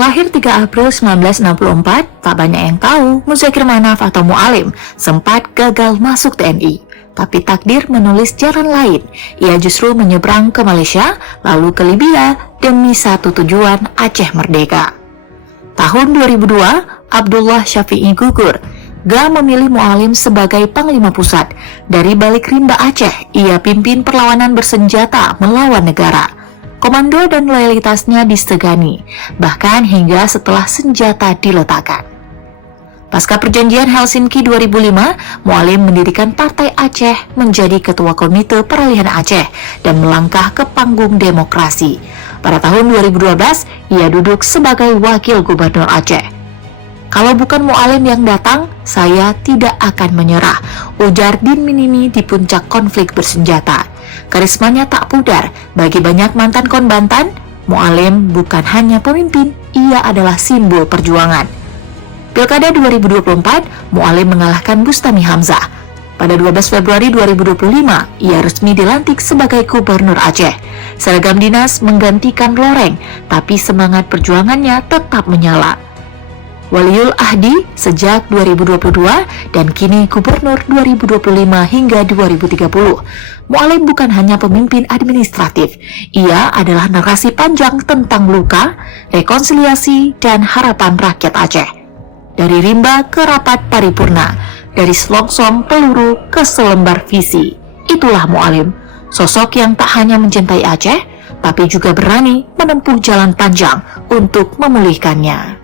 Lahir 3 April 1964, tak banyak yang tahu Muzakir Manaf atau Mualim sempat gagal masuk TNI. Tapi takdir menulis jalan lain. Ia justru menyeberang ke Malaysia, lalu ke Libya demi satu tujuan, Aceh merdeka. Tahun 2002, Abdullah Syafi'i gugur. Gak memilih Mualim sebagai Panglima Pusat. Dari balik rimba Aceh, ia pimpin perlawanan bersenjata melawan negara. Komando dan loyalitasnya disegani, bahkan hingga setelah senjata diletakkan. Pasca perjanjian Helsinki 2005, Mualim mendirikan Partai Aceh menjadi Ketua Komite Peralihan Aceh dan melangkah ke panggung demokrasi. Pada tahun 2012, ia duduk sebagai Wakil Gubernur Aceh. Kalau bukan Mualim yang datang, saya tidak akan menyerah, ujar Din Minimi di puncak konflik bersenjata. Karismanya tak pudar, bagi banyak mantan kombantan, Mualim bukan hanya pemimpin, ia adalah simbol perjuangan. Pilkada 2024, Mualim mengalahkan Bustami Hamzah. Pada 12 Februari 2025, ia resmi dilantik sebagai Gubernur Aceh. Seragam dinas menggantikan loreng, tapi semangat perjuangannya tetap menyala. Waliul Ahdi sejak 2022 dan kini Gubernur 2025 hingga 2030. Mualim bukan hanya pemimpin administratif, ia adalah narasi panjang tentang luka, rekonsiliasi, dan harapan rakyat Aceh. Dari rimba ke rapat paripurna, dari selongsong peluru ke selembar visi. Itulah Mualim, sosok yang tak hanya mencintai Aceh, tapi juga berani menempuh jalan panjang untuk memulihkannya.